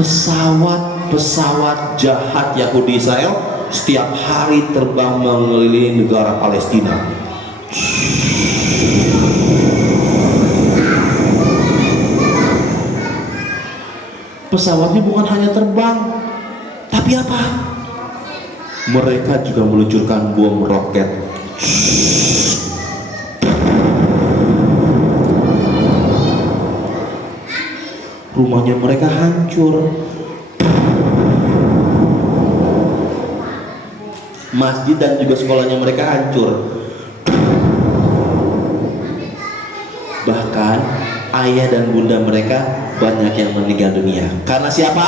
pesawat jahat Yahudi Israel setiap hari terbang mengelilingi negara Palestina. Pesawatnya bukan hanya terbang, tapi apa? Mereka juga meluncurkan bom roket. Rumahnya mereka hancur, masjid dan juga sekolahnya mereka hancur. Bahkan ayah dan bunda mereka banyak yang meninggal dunia. Karena siapa?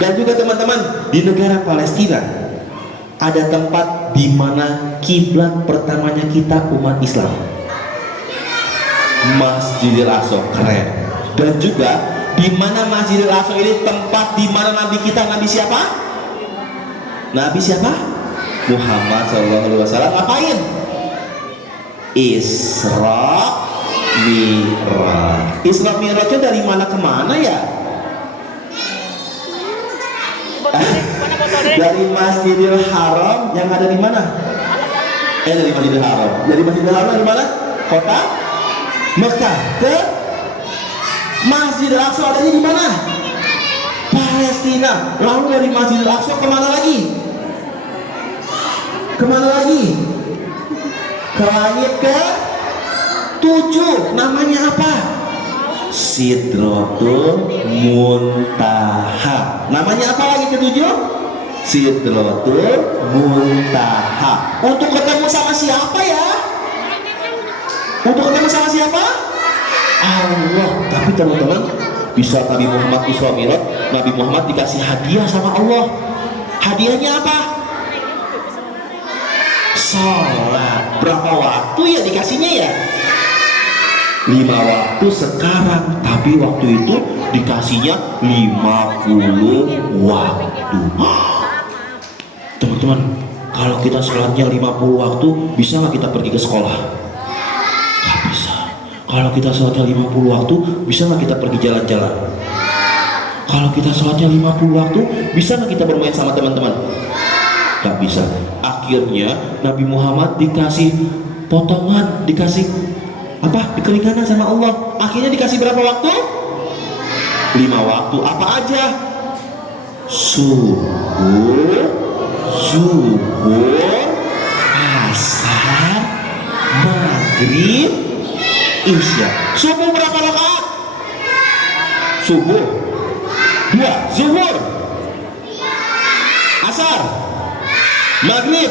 Dan juga teman-teman, di negara Palestina ada tempat di mana kiblat pertamanya kita umat Islam, Masjidil Aqsa. Keren. Dan juga di mana Masjidil Aqsa ini tempat di mana Nabi kita, Nabi siapa? Nabi siapa? Muhammad SAW. Ngapain? Isra Mi'raj. Isra Mi'rajnya dari mana ke mana ya? Dari Masjidil Haram yang ada di mana? Dari Masjidil Haram. Dari Masjidil Haram di mana? Kota Mekah ke Masjidil Aqsa adanya di mana? Palestina. Lalu dari Masjidil Aqsa kemana lagi? Kemana lagi? Ke langit ke 7. Namanya apa? Sidratul Muntaha. Namanya apa lagi ke 7? Sidratul Muntaha. Untuk ketemu sama siapa ya? Untuk ketemu sama siapa? Allah. Tapi teman-teman, bisa Nabi Muhammad Isra Mi'raj, Nabi Muhammad dikasih hadiah sama Allah. Hadiahnya apa? Sholat. Berapa waktu ya dikasihnya ya? 5 waktu sekarang, tapi waktu itu dikasihnya 50 waktu. Teman-teman, kalau kita sholatnya 50 waktu, bisa nggak kita pergi ke sekolah? Nggak bisa. Kalau kita sholatnya 50 waktu, bisa nggak kita pergi jalan-jalan? Kalau kita sholatnya 50 waktu, bisa nggak kita bermain sama teman-teman? Nggak bisa. Akhirnya Nabi Muhammad dikasih potongan, dikasih apa? Keringanan sama Allah. Akhirnya dikasih berapa waktu? 5 waktu. Apa aja? Subuh, zuhur, asar, maghrib, isya. Subuh berapa rakaat? Subuh 2, zuhur, asar, maghrib,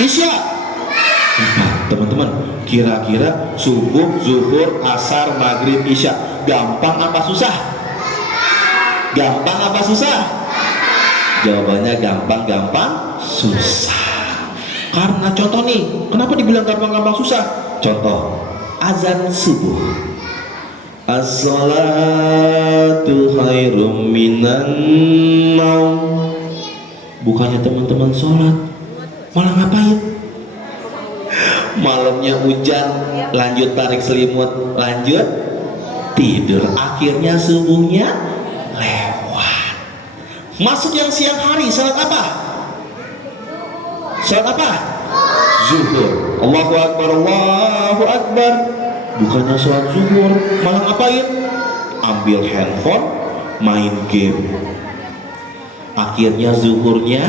isya 4. Teman-teman, kira-kira subuh, zuhur, asar, maghrib, isya gampang apa susah? Gampang apa susah? Jawabannya gampang-gampang susah. Karena contoh nih, kenapa dibilang gampang-gampang susah? Contoh, azan subuh. As-salatu khairum minan naum. Bukannya teman-teman sholat, malah ngapain? Malamnya hujan, lanjut tarik selimut, lanjut tidur. Akhirnya subuhnya lewat. Masuk yang siang hari, salat apa? Salat apa? Zuhur. Allahu Akbar, Allahu Akbar. Bukannya salat zuhur, malah ngapain? Ambil handphone, main game. Akhirnya zuhurnya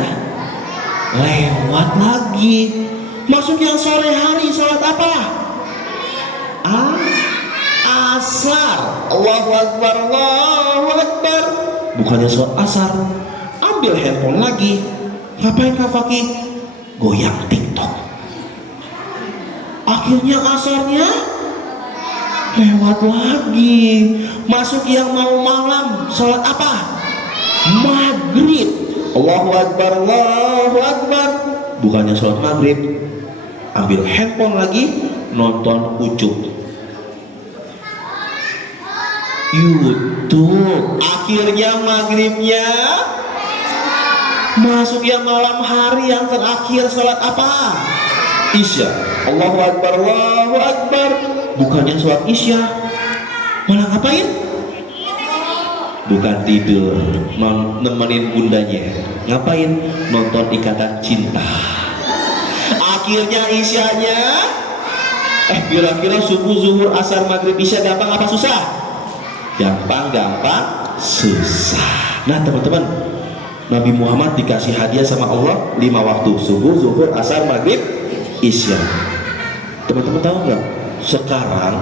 lewat lagi. Masuk yang sore hari, salat apa? Asar. Allahu Akbar, Allahu Akbar. Bukannya salat asar, ambil handphone lagi. Ngapain Kak Fakih? Goyang TikTok. Akhirnya asarnya lewat lagi. Masuk yang mau malam, salat apa? Maghrib. Allahu Akbar, Allahu Akbar. Bukannya salat maghrib, ambil handphone lagi, nonton Ucup, YouTube. Akhirnya maghribnya masuk yang malam hari, yang terakhir salat apa? Isya. Allahu Akbar, Allahu Akbar. Bukannya salat isya, malah ngapain? Bukan tidur, nemenin bundanya. Ngapain? Nonton Ikatan Cinta. Akhirnya isyanya, kira-kira subuh, zuhur, asar, maghrib, isya gampang apa susah? Gampang susah. Nah teman-teman, Nabi Muhammad dikasih hadiah sama Allah 5 waktu, subuh, zuhur, asar, maghrib, isya. Teman-teman tahu nggak? Sekarang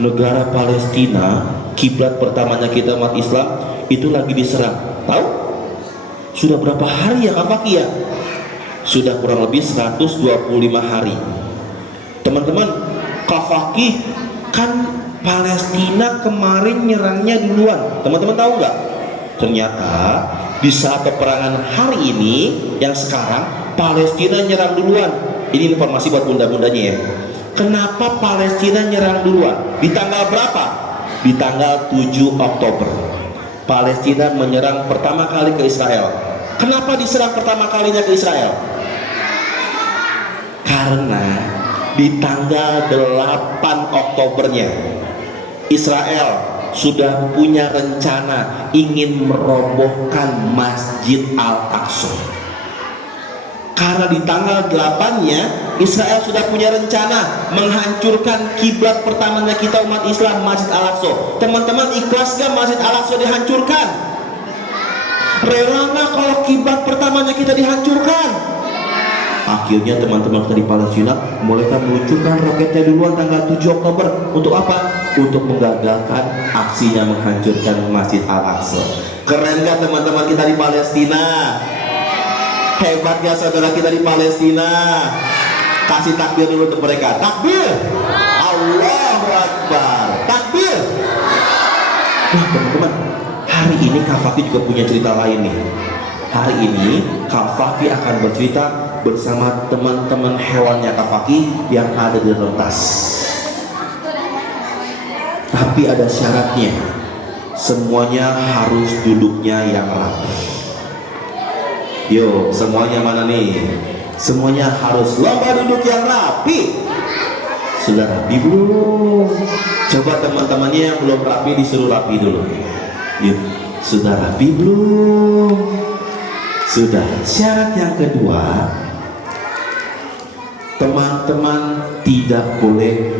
negara Palestina, kiblat pertamanya kita umat Islam, itu lagi diserang. Tahu? Sudah berapa hari ya Kak Fakih ya? Sudah kurang lebih 125 hari. Teman-teman, Kak Fakih kan Palestina kemarin nyerangnya duluan. Teman-teman tahu nggak? Ternyata di saat peperangan hari ini yang sekarang, Palestina nyerang duluan. Ini informasi buat bunda-bundanya ya. Kenapa Palestina nyerang duluan? Di tanggal berapa? Di tanggal 7 Oktober Palestina menyerang pertama kali ke Israel. Kenapa diserang pertama kalinya ke Israel? Karena di tanggal 8 Oktobernya Israel sudah punya rencana ingin merobohkan Masjid Al-Aqsa. Karena di tanggal 8-nya Israel sudah punya rencana menghancurkan kiblat pertamanya kita umat Islam, Masjid Al-Aqsa. Teman-teman ikhlas gak Masjid Al-Aqsa dihancurkan? Rela gak kalau kiblat pertamanya kita dihancurkan? Akhirnya teman-teman dari Palestina mereka meluncurkan roketnya duluan tanggal 7 Oktober. Untuk apa? Untuk menggagalkan aksinya menghancurkan Masjid Al-Aqsa. Keren gak teman-teman kita di Palestina? Hebatnya saudara kita di Palestina. Kasih takbir dulu untuk mereka. Takbir, Allahu Akbar. Takbir. Nah teman-teman, hari ini Kak Fakih juga punya cerita lain nih. Hari ini Kak Fakih akan bercerita bersama teman-teman hewannya Kak Fakih yang ada di rentas. Tapi ada syaratnya. Semuanya harus duduknya yang rapi. Yo, semuanya mana nih? Semuanya harus lomba duduk yang rapi. Sudah rapi belum? Coba teman-temannya yang belum rapi disuruh rapi dulu. Yuk, sudah rapi belum? Sudah. Syarat yang kedua, teman-teman tidak boleh